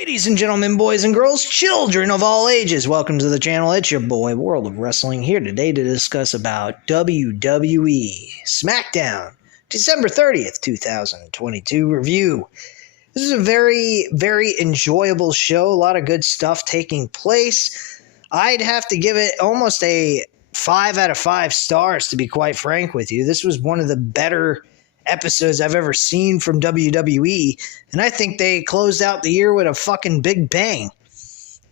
Ladies and gentlemen, boys and girls, children of all ages, welcome to the channel. It's your boy, World of Wrestling, here today to discuss about WWE Smackdown, December 30th, 2022 review. This is a very, very enjoyable show. A lot of good stuff taking place. I'd have to give it almost a 5 out of 5 stars, to be quite frank with you. This was one of the better episodes I've ever seen from WWE, and I think they closed out the year with a fucking big bang.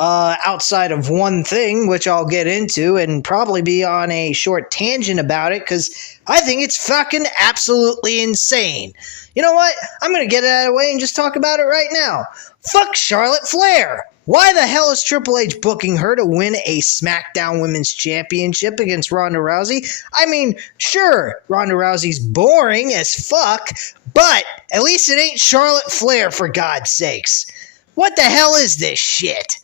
Outside of one thing, which I'll get into and probably be on a short tangent about it, because I think it's fucking absolutely insane. You know what? I'm going to get it out of the way and just talk about it right now. Fuck Charlotte Flair. Why the hell is Triple H booking her to win a SmackDown Women's Championship against Ronda Rousey? I mean, sure, Ronda Rousey's boring as fuck, but at least it ain't Charlotte Flair, for God's sakes. What the hell is this shit?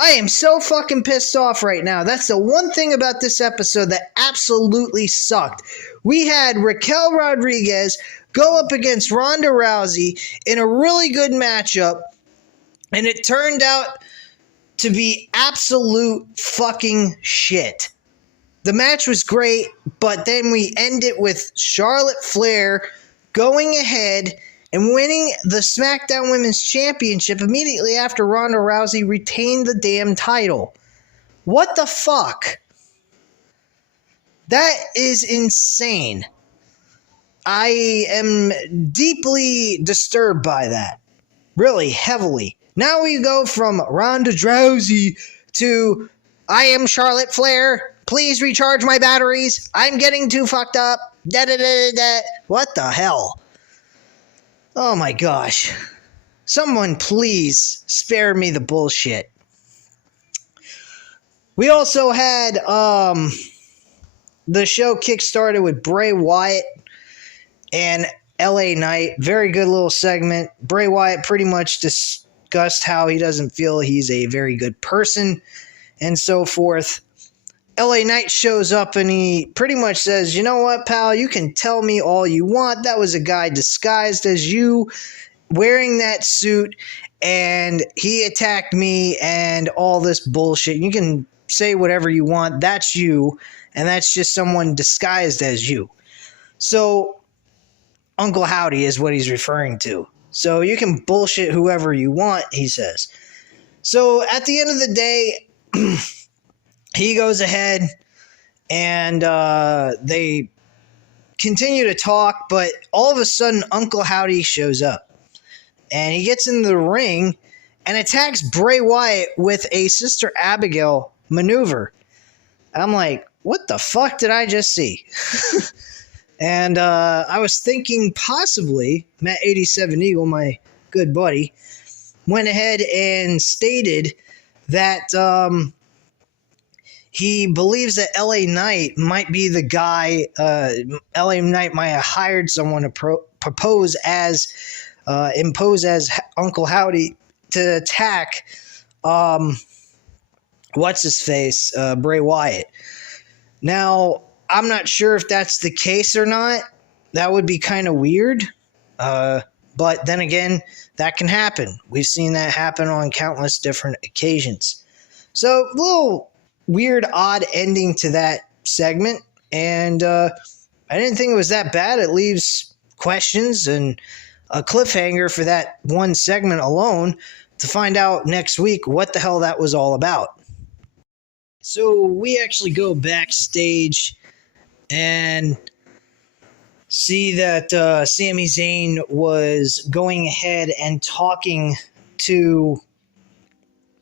I am so fucking pissed off right now. That's the one thing about this episode that absolutely sucked. We had Raquel Rodriguez go up against Ronda Rousey in a really good matchup, and it turned out to be absolute fucking shit. The match was great, but then we end it with Charlotte Flair going ahead and winning the SmackDown Women's Championship immediately after Ronda Rousey retained the damn title. What the fuck? That is insane. I am deeply disturbed by that. Really heavily. Now we go from Ronda Rousey to I am Charlotte Flair. Please recharge my batteries. I'm getting too fucked up. What the hell? Oh my gosh. Someone please spare me the bullshit. We also had the show kickstarted with Bray Wyatt and LA Knight. Very good little segment. Bray Wyatt pretty much discussed how he doesn't feel he's a very good person and so forth. LA Knight shows up and he pretty much says, you know what, pal, you can tell me all you want. That was a guy disguised as you wearing that suit and he attacked me and all this bullshit. You can say whatever you want. That's you, and that's just someone disguised as you. So Uncle Howdy is what he's referring to. So you can bullshit whoever you want, he says. So at the end of the day, he goes ahead and they continue to talk, but all of a sudden Uncle Howdy shows up. And he gets in the ring and attacks Bray Wyatt with a Sister Abigail maneuver. I'm like, what the fuck did I just see? And I was thinking possibly Matt 87 Eagle, my good buddy, went ahead and stated that he believes that LA Knight might be the guy. LA Knight might have hired someone to impose as Uncle Howdy to attack what's his face, Bray Wyatt. Now, I'm not sure if that's the case or not. That would be kind of weird. But then again, that can happen. We've seen that happen on countless different occasions. So, a little weird, odd ending to that segment. And I didn't think it was that bad. It leaves questions and a cliffhanger for that one segment alone to find out next week what the hell that was all about. So we actually go backstage and see that Sami Zayn was going ahead and talking to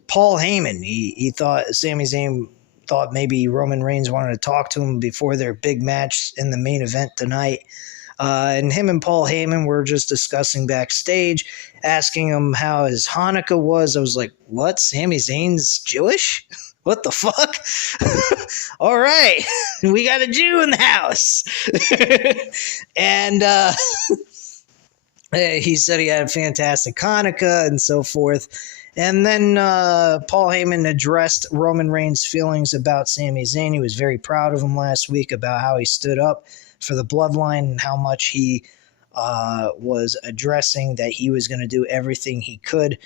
Paul Heyman. He thought Sami Zayn thought maybe Roman Reigns wanted to talk to him before their big match in the main event tonight. And him and Paul Heyman were just discussing backstage, asking him how his Hanukkah was. I was like, what? Sami Zayn's Jewish? What the fuck? All right. We got a Jew in the house. And he said he had a fantastic Hanukkah and so forth. And then Paul Heyman addressed Roman Reigns' feelings about Sami Zayn. He was very proud of him last week about how he stood up for the bloodline and how much he was addressing that he was going to do everything he could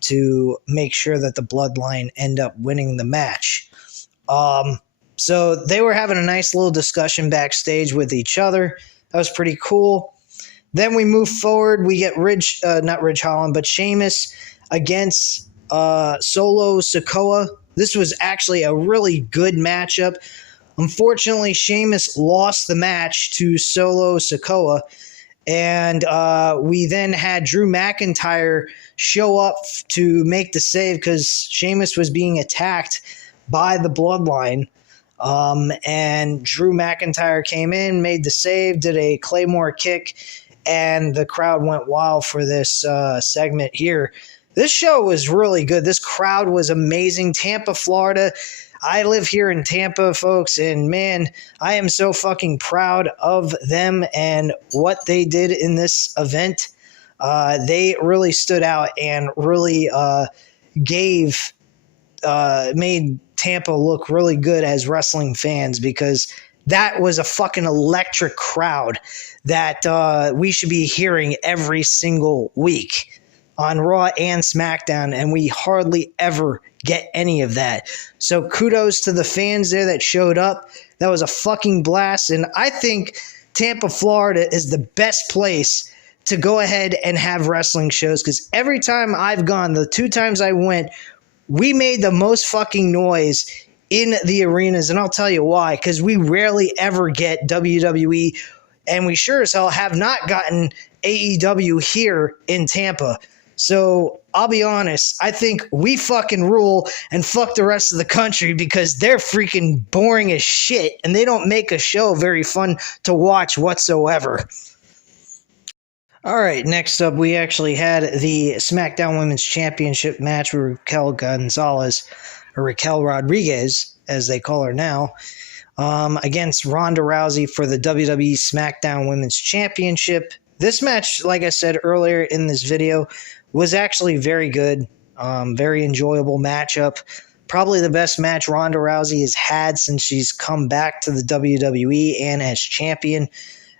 to make sure that the Bloodline end up winning the match. So they were having a nice little discussion backstage with each other. That was pretty cool. Then we move forward. We get not Ridge Holland, but Sheamus against Solo Sikoa. This was actually a really good matchup. Unfortunately, Sheamus lost the match to Solo Sikoa, and we then had Drew McIntyre show up to make the save because Sheamus was being attacked by the Bloodline. And Drew McIntyre came in, made the save, did a Claymore kick, and the crowd went wild for this segment here. This show was really good. This crowd was amazing. Tampa, Florida. I live here in Tampa, folks, and man, I am so fucking proud of them and what they did in this event. They really stood out and really made Tampa look really good as wrestling fans, because that was a fucking electric crowd that we should be hearing every single week on Raw and SmackDown, and we hardly ever get any of that. So kudos to the fans there that showed up. That was a fucking blast, and I think Tampa, Florida is the best place to go ahead and have wrestling shows, because every time I've gone, the 2 times I went, we made the most fucking noise in the arenas, and I'll tell you why, because we rarely ever get WWE, and we sure as hell have not gotten AEW here in Tampa. So I'll be honest, I think we fucking rule and fuck the rest of the country, because they're freaking boring as shit and they don't make a show very fun to watch whatsoever. All right, next up, we actually had the SmackDown Women's Championship match with Raquel Gonzalez, or Raquel Rodriguez, as they call her now, against Ronda Rousey for the WWE SmackDown Women's Championship. This match, like I said earlier in this video, was actually very good, very enjoyable matchup. Probably the best match Ronda Rousey has had since she's come back to the WWE and as champion.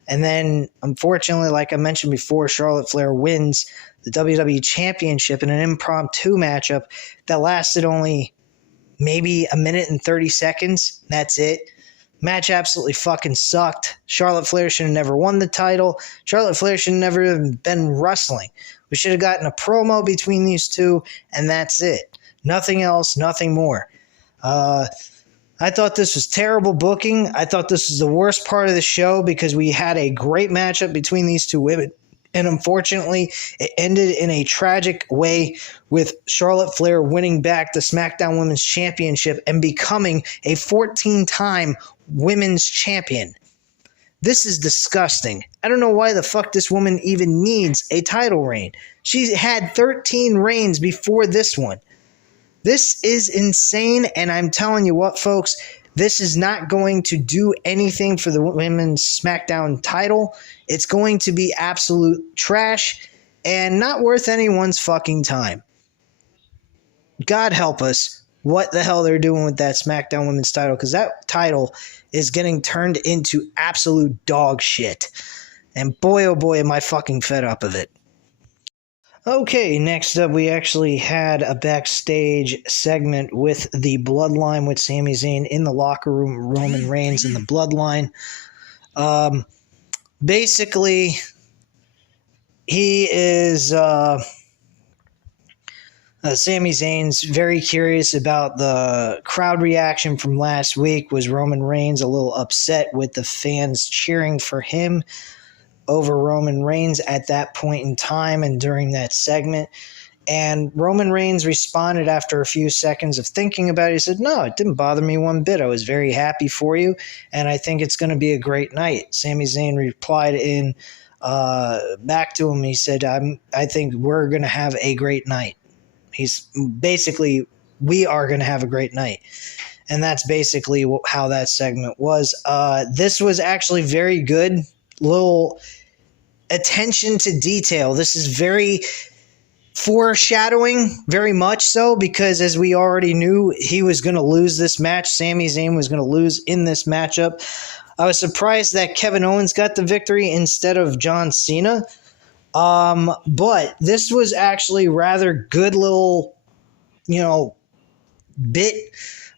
And then, unfortunately, like I mentioned before, Charlotte Flair wins the WWE Championship in an impromptu matchup that lasted only maybe a minute and 30 seconds. That's it. Match absolutely fucking sucked. Charlotte Flair should have never won the title. Charlotte Flair should have never even been wrestling. We should have gotten a promo between these two, and that's it. Nothing else, nothing more. I thought this was terrible booking. I thought this was the worst part of the show, because we had a great matchup between these two women. And unfortunately, it ended in a tragic way with Charlotte Flair winning back the SmackDown Women's Championship and becoming a 14-time women's champion. This is disgusting. I don't know why the fuck this woman even needs a title reign. She had 13 reigns before this one. This is insane, and I'm telling you what, folks, this is not going to do anything for the women's SmackDown title. It's going to be absolute trash and not worth anyone's fucking time. God help us what the hell they're doing with that SmackDown women's title, because that title is getting turned into absolute dog shit. And boy, oh boy, am I fucking fed up of it. Okay, next up, we actually had a backstage segment with the Bloodline, with Sami Zayn in the locker room, Roman Reigns in the Bloodline. Basically, he is... Sami Zayn's very curious about the crowd reaction from last week. Was Roman Reigns a little upset with the fans cheering for him over Roman Reigns at that point in time and during that segment? And Roman Reigns responded after a few seconds of thinking about it. He said, "No, it didn't bother me one bit. I was very happy for you, and I think it's going to be a great night." Sami Zayn replied in back to him. He said, I think we're going to have a great night. He's basically, we are going to have a great night. And that's basically how that segment was. This was actually very good. Little attention to detail. This is very foreshadowing, very much so, because as we already knew, he was going to lose this match. Sami Zayn was going to lose in this matchup. I was surprised that Kevin Owens got the victory instead of John Cena. But this was actually rather good little, bit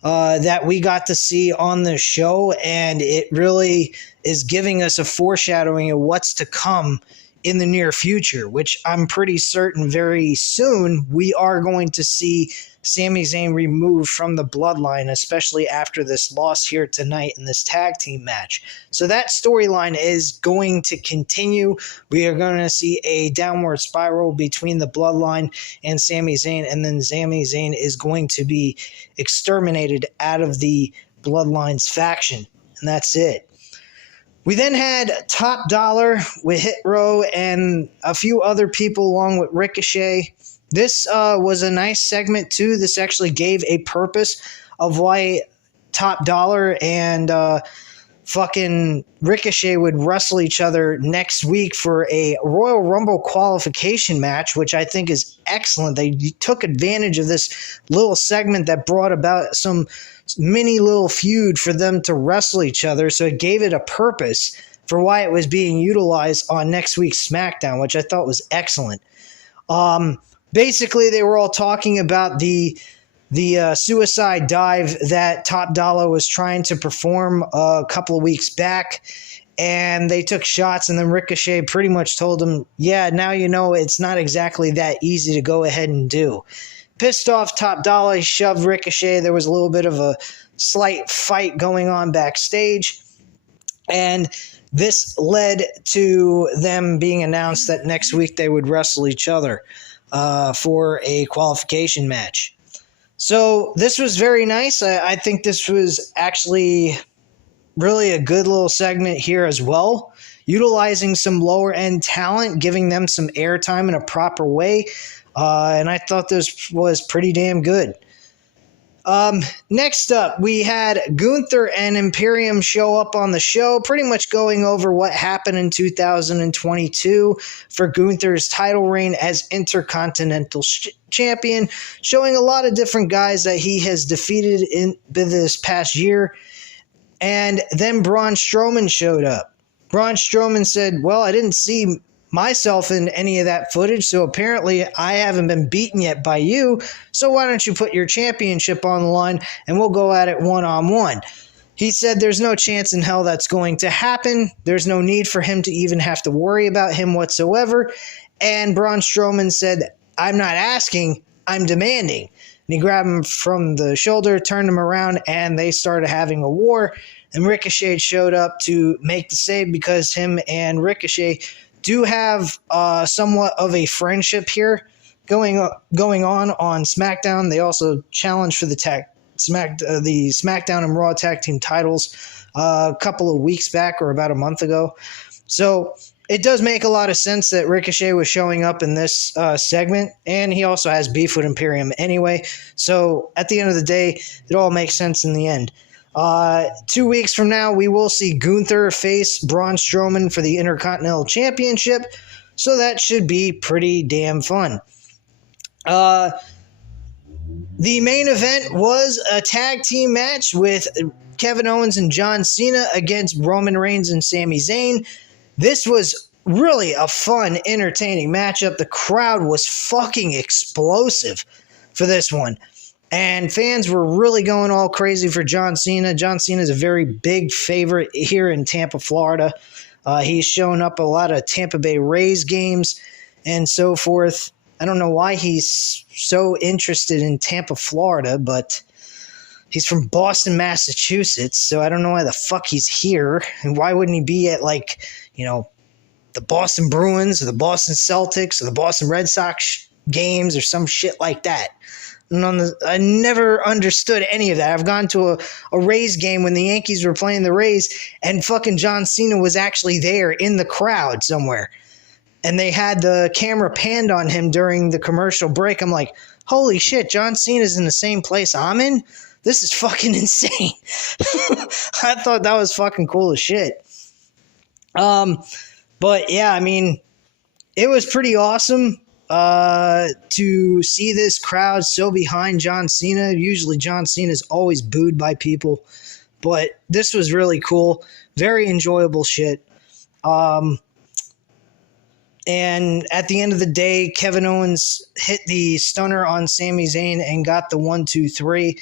that we got to see on the show, and it really is giving us a foreshadowing of what's to come in the near future, which I'm pretty certain very soon we are going to see Sami Zayn removed from the bloodline, especially after this loss here tonight in this tag team match. So that storyline is going to continue. We are going to see a downward spiral between the bloodline and Sami Zayn, and then Sami Zayn is going to be exterminated out of the bloodline's faction, and that's it. We then had Top Dollar with Hit Row and a few other people along with Ricochet. This was a nice segment too. This actually gave a purpose of why Top Dollar and fucking Ricochet would wrestle each other next week for a Royal Rumble qualification match, which I think is excellent. They took advantage of this little segment that brought about some mini little feud for them to wrestle each other, so it gave it a purpose for why it was being utilized on next week's SmackDown, which I thought was excellent. Basically, they were all talking about the suicide dive that Top Dollar was trying to perform a couple of weeks back, and they took shots, and then Ricochet pretty much told them, yeah, now you know it's not exactly that easy to go ahead and do. Pissed off Top Dollar, he shoved Ricochet. There was a little bit of a slight fight going on backstage, and this led to them being announced that next week they would wrestle each other for a qualification match. So this was very nice. I think this was actually really a good little segment here as well, utilizing some lower-end talent, giving them some airtime in a proper way. And I thought this was pretty damn good. Next up, we had Gunther and Imperium show up on the show, pretty much going over what happened in 2022 for Gunther's title reign as Intercontinental Champion, showing a lot of different guys that he has defeated in this past year. And then Braun Strowman showed up. Braun Strowman said, well, I didn't see myself in any of that footage, so apparently I haven't been beaten yet by you, so why don't you put your championship on the line and we'll go at it one-on-one. He said there's no chance in hell that's going to happen. There's no need for him to even have to worry about him whatsoever. And Braun Strowman said, I'm not asking, I'm demanding. And he grabbed him from the shoulder, turned him around, and they started having a war. And Ricochet showed up to make the save because him and Ricochet do have somewhat of a friendship here going on SmackDown. They also challenged for the SmackDown and Raw tag team titles a couple of weeks back or about a month ago. So it does make a lot of sense that Ricochet was showing up in this segment, and he also has beef with Imperium anyway. So at the end of the day, it all makes sense in the end. 2 weeks from now, we will see Gunther face Braun Strowman for the Intercontinental Championship, so that should be pretty damn fun. The main event was a tag team match with Kevin Owens and John Cena against Roman Reigns and Sami Zayn. This was really a fun, entertaining matchup. The crowd was fucking explosive for this one. And fans were really going all crazy for John Cena. John Cena is a very big favorite here in Tampa, Florida. He's shown up a lot of Tampa Bay Rays games and so forth. I don't know why he's so interested in Tampa, Florida, but he's from Boston, Massachusetts, so I don't know why the fuck he's here. And why wouldn't he be at, the Boston Bruins or the Boston Celtics or the Boston Red Sox games or some shit like that? I never understood any of that. I've gone to a Rays game when the Yankees were playing the Rays, and fucking John Cena was actually there in the crowd somewhere. And they had the camera panned on him during the commercial break. I'm like, holy shit, John Cena's in the same place I'm in? This is fucking insane. I thought that was fucking cool as shit. But yeah, I mean, it was pretty awesome to see this crowd so behind John Cena. Usually John Cena is always booed by people, But this was really cool. Very enjoyable shit. And at the end of the day, Kevin Owens hit the stunner on Sami Zayn and got the 1-2-3.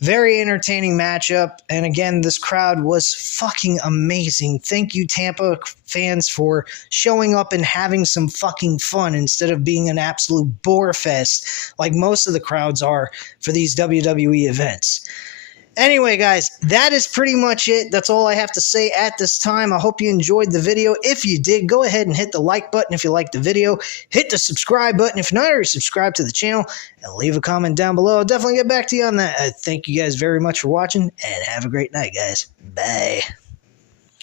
Very entertaining matchup. And again, this crowd was fucking amazing. Thank you, Tampa fans, for showing up and having some fucking fun instead of being an absolute bore fest like most of the crowds are for these WWE events. Anyway, guys, that is pretty much it. That's all I have to say at this time. I hope you enjoyed the video. If you did, go ahead and hit the like button if you liked the video. Hit the subscribe button if you're not already subscribed to the channel. And leave a comment down below. I'll definitely get back to you on that. Thank you guys very much for watching, and have a great night, guys. Bye.